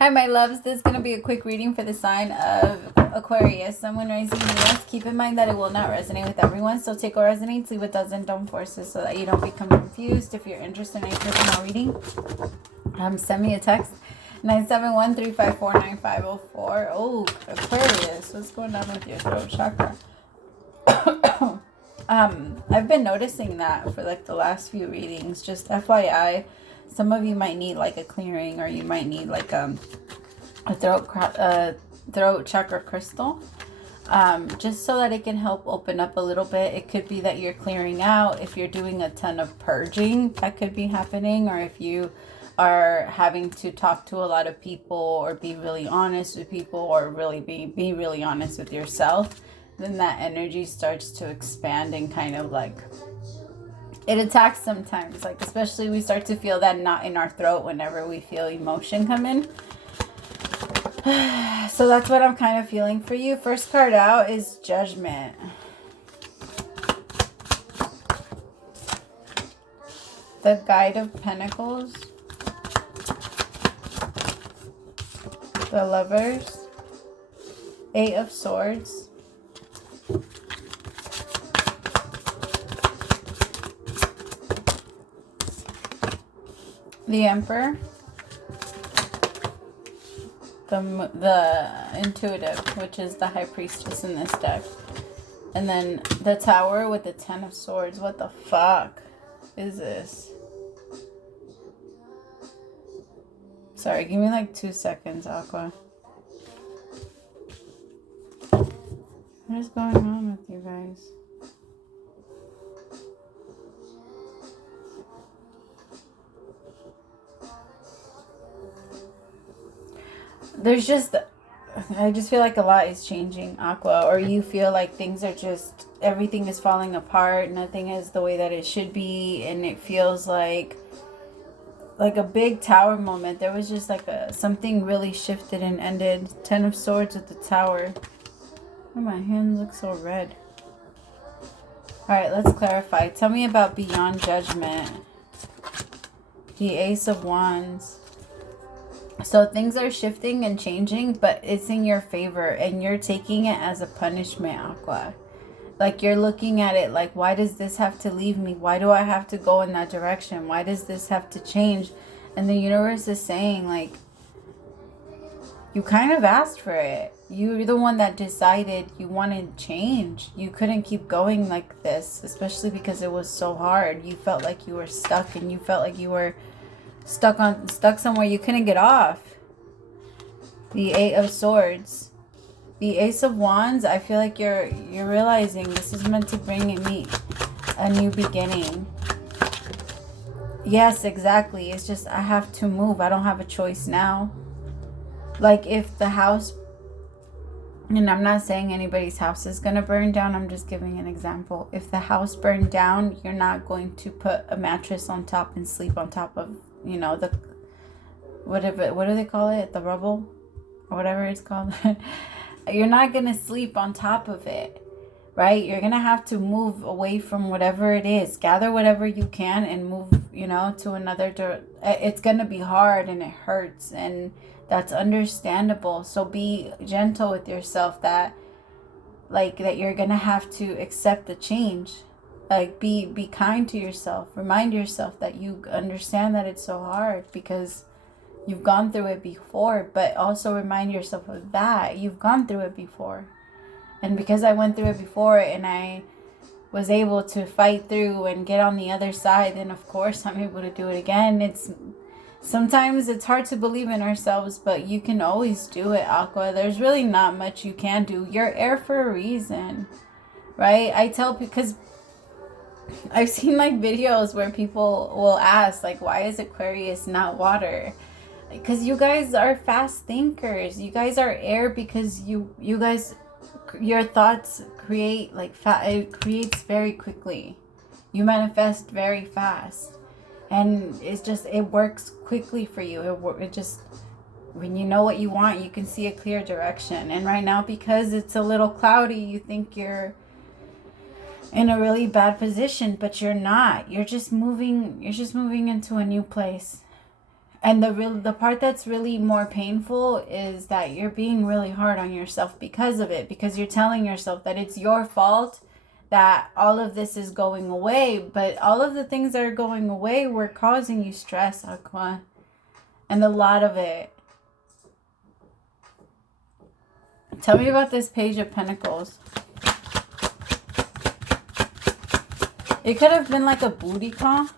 Hi, my loves. This is going to be a quick reading for the sign of Aquarius. Someone rising in the West. Keep in mind that it will not resonate with everyone, so take what resonates, leave what doesn't, don't force it so that you don't become confused. If you're interested in a personal reading, send me a text, 971-354-9504. Oh, Aquarius, what's going on with your throat chakra? I've been noticing that for like the last few readings. Just FYI, some of you might need like a clearing, or you might need like a throat chakra crystal, just so that it can help open up a little bit. It could be that you're clearing out. If you're doing a ton of purging, that could be happening, or if you are having to talk to a lot of people, or be really honest with people, or really be really honest with yourself, then that energy starts to expand and kind of like it attacks sometimes, like especially we start to feel that knot in our throat whenever we feel emotion come in. So that's what I'm kind of feeling for you. First card out is Judgment. The Guide of Pentacles. The Lovers. Eight of Swords. The Emperor. The Intuitive, which is the High Priestess in this deck. And then the Tower with the Ten of Swords. What the fuck is this? Sorry, give me like 2 seconds, Aqua. What is going on with you guys? I just feel like a lot is changing, Aqua, or you feel like things are just, everything is falling apart, nothing is the way that it should be, and it feels like a big Tower moment. There was just like something really shifted and ended. Ten of Swords with the Tower. Oh, my hands look so red. Alright, let's clarify. Tell me about Beyond Judgment. The Ace of Wands. So things are shifting and changing, but it's in your favor, and you're taking it as a punishment, Aqua. Like you're looking at it like, why does this have to leave me? Why do I have to go in that direction? Why does this have to change? And the universe is saying, like, you kind of asked for it. You're the one that decided you wanted change. You couldn't keep going like this, especially because it was so hard. You felt like you were stuck, and you felt like you were stuck somewhere you couldn't get off. The Eight of Swords. The Ace of Wands, I feel like you're realizing this is meant to bring me a new beginning. Yes, exactly. It's just I have to move. I don't have a choice now. Like if the house, and I'm not saying anybody's house is going to burn down. I'm just giving an example. If the house burned down, you're not going to put a mattress on top and sleep on top of, you know, the, whatever, what do they call it? The rubble or whatever it's called. You're not going to sleep on top of it, right? You're going to have to move away from whatever it is. Gather whatever you can and move, you know, to another door. It's going to be hard and it hurts, and that's understandable. So be gentle with yourself that you're going to have to accept the change. Like be kind to yourself. Remind yourself that you understand that it's so hard because you've gone through it before, but also remind yourself of that. You've gone through it before. And because I went through it before and I was able to fight through and get on the other side, then of course I'm able to do it again. Sometimes it's hard to believe in ourselves, but you can always do it, Aqua. There's really not much you can do. You're air for a reason, right? I tell people, because I've seen like videos where people will ask, like, why is Aquarius not water? Because you guys are fast thinkers. You guys are air because you guys, your thoughts create it creates very quickly. You manifest very fast, and it works quickly for you. It just, when you know what you want, you can see a clear direction. And right now, because it's a little cloudy, you think you're in a really bad position, but you're not. You're just moving into a new place. And the part that's really more painful is that you're being really hard on yourself because of it, because you're telling yourself that it's your fault that all of this is going away, but all of the things that are going away were causing you stress, Aqua, and a lot of it. Tell me about this Page of Pentacles. It could have been like a booty call,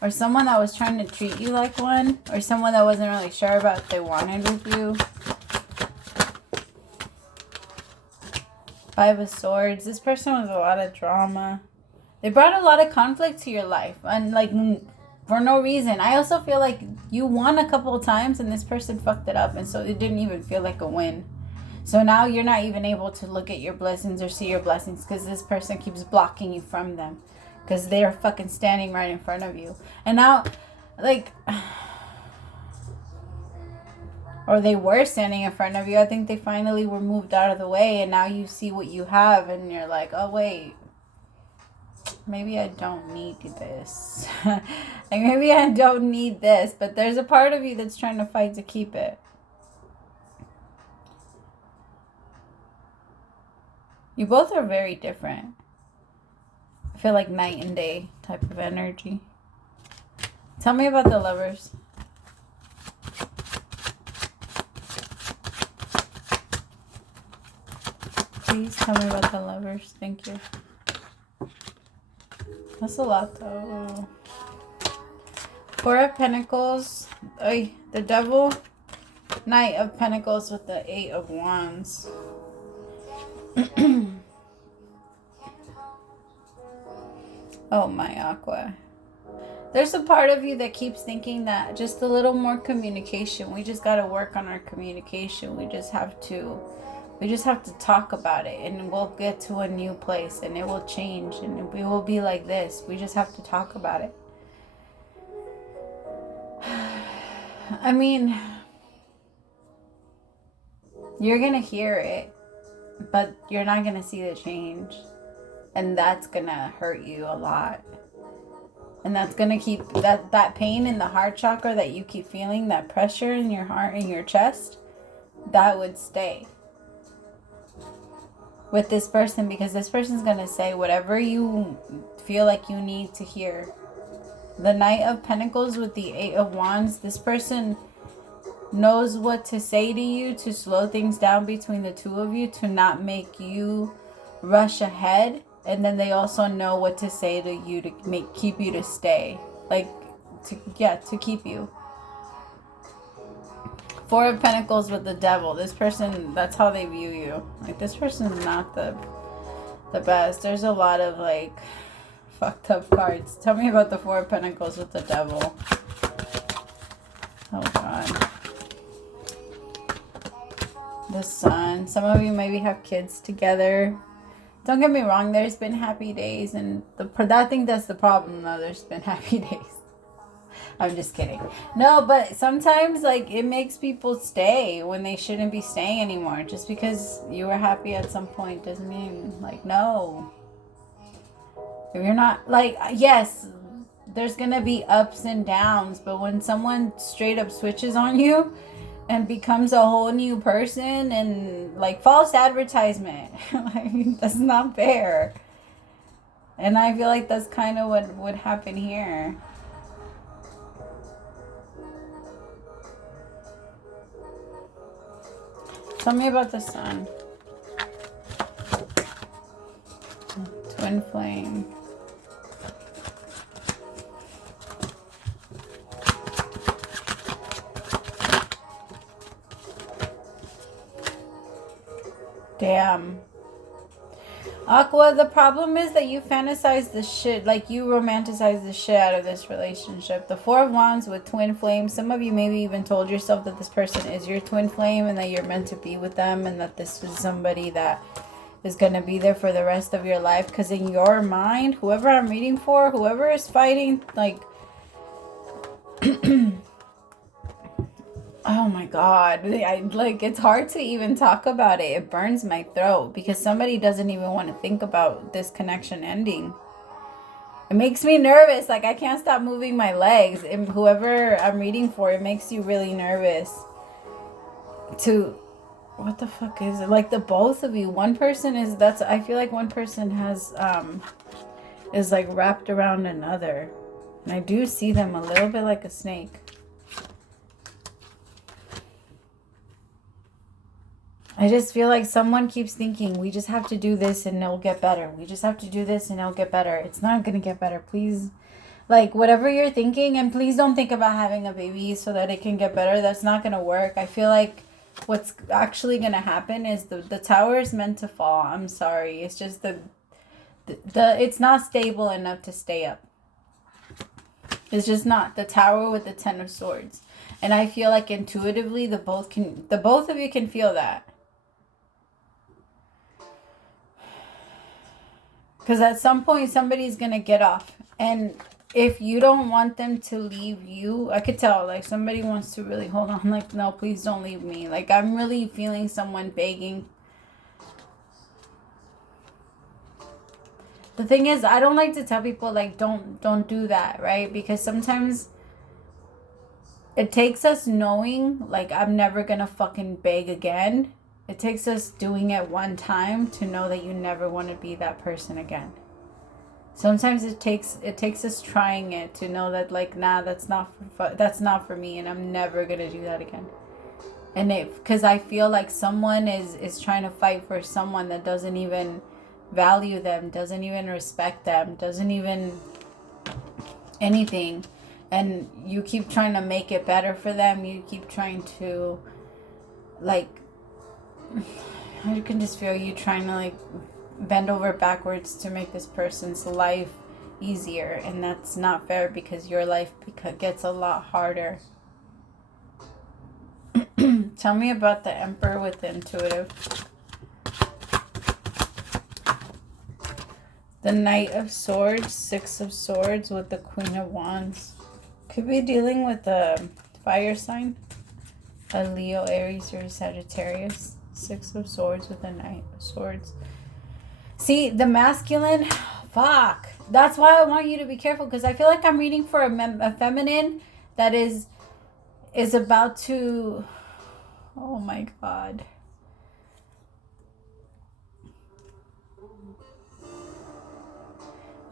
or someone that was trying to treat you like one, or someone that wasn't really sure about what they wanted with you. Five of Swords. This person was a lot of drama. They brought a lot of conflict to your life, and like for no reason. I also feel like you won a couple of times and this person fucked it up, and so it didn't even feel like a win. So now you're not even able to look at your blessings or see your blessings because this person keeps blocking you from them. Because they're fucking standing right in front of you. And now, like, or they were standing in front of you. I think they finally were moved out of the way. And now you see what you have. And you're like, oh, wait. Maybe I don't need this. Like, maybe I don't need this. But there's a part of you that's trying to fight to keep it. You both are very different. I feel like night and day type of energy. Tell me about the Lovers. Please tell me about the Lovers. Thank you. That's a lot though. Four of Pentacles. The Devil. Knight of Pentacles with the Eight of Wands. Oh my, Aqua. There's a part of you that keeps thinking that just a little more communication. We just got to work on our communication. We just have to talk about it, and we'll get to a new place, and it will change, and we will be like this. We just have to talk about it. I mean, you're going to hear it, but you're not going to see the change. And that's going to hurt you a lot. And that's going to keep that pain in the heart chakra that you keep feeling, that pressure in your heart and your chest, that would stay with this person, because this person's going to say whatever you feel like you need to hear. The Knight of Pentacles with the Eight of Wands, this person knows what to say to you to slow things down between the two of you, to not make you rush ahead. And then they also know what to say to you to keep you to stay. Like, to keep you. Four of Pentacles with the Devil. This person, that's how they view you. Like, this person's not the best. There's a lot of, like, fucked up cards. Tell me about the Four of Pentacles with the Devil. Oh, God. The Sun. Some of you maybe have kids together. Don't get me wrong, there's been happy days, and I think that's the problem though, there's been happy days. I'm just kidding. No, but sometimes, like, it makes people stay when they shouldn't be staying anymore. Just because you were happy at some point doesn't mean, like, no. If you're not, like, yes, there's gonna be ups and downs, but when someone straight up switches on you and becomes a whole new person, and like false advertisement, like, that's not fair. And I feel like that's kind of what would happen here. Tell me about the Sun. Twin flame. Damn. Aqua, the problem is that you fantasize the shit, like you romanticize the shit out of this relationship. The Four of Wands with twin flame. Some of you maybe even told yourself that this person is your twin flame and that you're meant to be with them, and that this is somebody that is going to be there for the rest of your life. Because in your mind, whoever I'm reading for, whoever is fighting, like, oh my God, like, it's hard to even talk about it. It burns my throat because somebody doesn't even want to think about this connection ending. It makes me nervous. Like, I can't stop moving my legs. And whoever I'm reading for, it makes you really nervous to... What the fuck is it? Like, the both of you. One person is... I feel like one person has... is, like, wrapped around another. And I do see them a little bit like a snake. I just feel like someone keeps thinking, we just have to do this and it'll get better. We just have to do this and it'll get better. It's not going to get better. Please, like, whatever you're thinking, and please don't think about having a baby so that it can get better. That's not going to work. I feel like what's actually going to happen is the tower is meant to fall. I'm sorry. It's just it's not stable enough to stay up. It's just not. The tower with the 10 of Swords. And I feel like intuitively the both of you can feel that. Because at some point, somebody's going to get off. And if you don't want them to leave you, I could tell, like, somebody wants to really hold on. Like, no, please don't leave me. Like, I'm really feeling someone begging. The thing is, I don't like to tell people, like, don't do that, right? Because sometimes it takes us knowing, like, I'm never going to fucking beg again. It takes us doing it one time to know that you never want to be that person again. Sometimes it takes us trying it to know that, like, nah, that's not for me, and I'm never gonna do that again. And because I feel like someone is trying to fight for someone that doesn't even value them, doesn't even respect them, doesn't even anything, and you keep trying to make it better for them. You keep trying to, like, I can just feel you trying to, like, bend over backwards to make this person's life easier, and that's not fair because your life gets a lot harder. Tell me about the Emperor with the intuitive. The Knight of Swords, 6 of Swords with the Queen of Wands. Could be dealing with a fire sign, a Leo, Aries, or Sagittarius. 6 of Swords with a Knight of Swords. See, the masculine, fuck. That's why I want you to be careful, because I feel like I'm reading for a feminine that is about to, oh my God.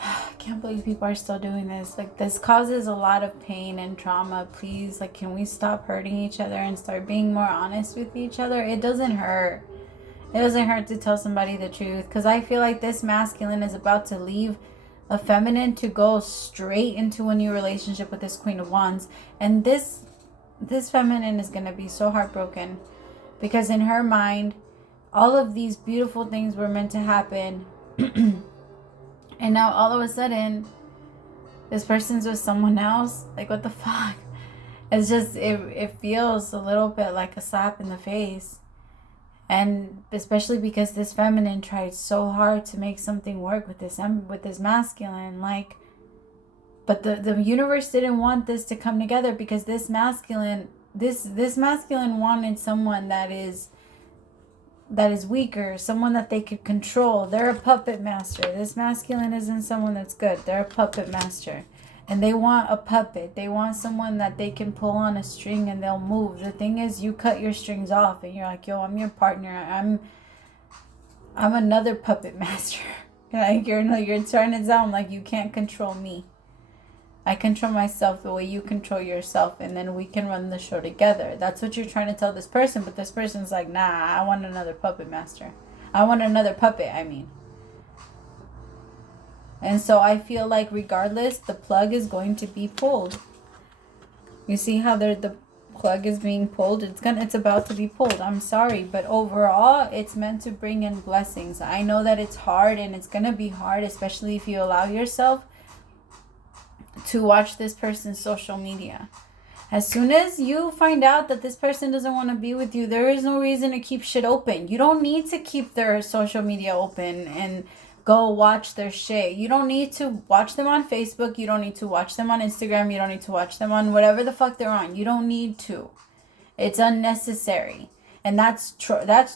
I can't believe people are still doing this. Like, this causes a lot of pain and trauma. Please, like, can we stop hurting each other and start being more honest with each other? It doesn't hurt. It doesn't hurt to tell somebody the truth. Because I feel like this masculine is about to leave a feminine to go straight into a new relationship with this Queen of Wands. And this feminine is going to be so heartbroken. Because in her mind, all of these beautiful things were meant to happen. And now all of a sudden, this person's with someone else. Like, what the fuck? It's just, it feels a little bit like a slap in the face. And especially because this feminine tried so hard to make something work with this masculine. Like, but the universe didn't want this to come together, because this masculine wanted someone that is weaker, someone that they could control. They're a puppet master. This masculine isn't someone that's good. They're a puppet master. And they want a puppet. They want someone that they can pull on a string and they'll move. The thing is, you cut your strings off and you're like, yo, I'm your partner. I'm another puppet master. Like, you're starting to sound like you can't control me. I control myself the way you control yourself, and then we can run the show together. That's what you're trying to tell this person, but this person's like, nah, I want another puppet master. I want another puppet, I mean. And so I feel like regardless, the plug is going to be pulled. You see how the plug is being pulled? It's about to be pulled. I'm sorry, but overall, it's meant to bring in blessings. I know that it's hard, and it's going to be hard, especially if you allow yourself to watch this person's social media. As soon as you find out that this person doesn't want to be with you, there is no reason to keep shit open. You don't need to keep their social media open and go watch their shit. You don't need to watch them on Facebook. You don't need to watch them on Instagram. You don't need to watch them on whatever the fuck they're on. You don't need to. It's unnecessary. And that's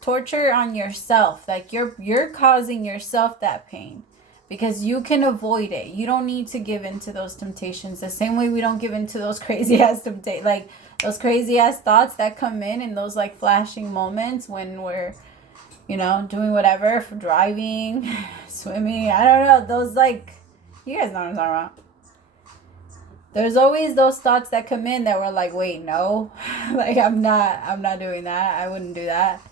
torture on yourself. Like, you're causing yourself that pain. because you can avoid it. You don't need to give in to those temptations the same way we don't give in to those crazy ass like those crazy ass thoughts that come in those like flashing moments when we're, you know, doing whatever, for driving, swimming, I don't know, those like, you guys know what I'm talking about. There's always those thoughts that come in that we're like, wait, no, like I'm not doing that. I wouldn't do that.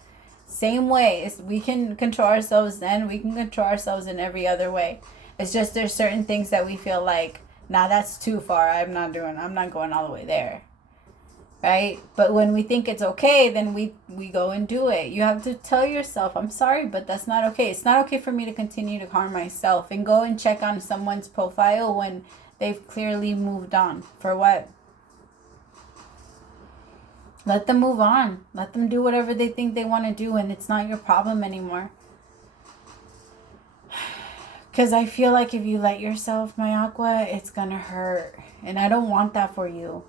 Same way, we can control ourselves then, we can control ourselves in every other way. It's just there's certain things that we feel like, nah, that's too far. I'm not going all the way there. Right? But when we think it's okay, then we go and do it. You have to tell yourself, I'm sorry, but that's not okay. It's not okay for me to continue to harm myself and go and check on someone's profile when they've clearly moved on. For what? Let them move on. Let them do whatever they think they want to do, and it's not your problem anymore. Because I feel like if you let yourself, my Aqua, it's going to hurt. And I don't want that for you.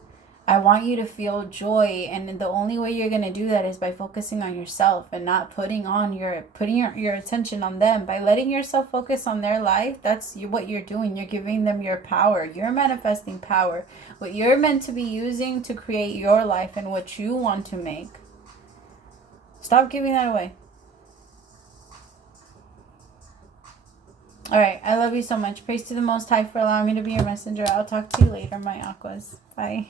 I want you to feel joy, and the only way you're going to do that is by focusing on yourself and not putting your attention on them. By letting yourself focus on their life, that's what you're doing. You're giving them your power. You're manifesting power. What you're meant to be using to create your life and what you want to make. Stop giving that away. All right. I love you so much. Praise to the Most High for allowing me to be your messenger. I'll talk to you later, my Aquas. Bye.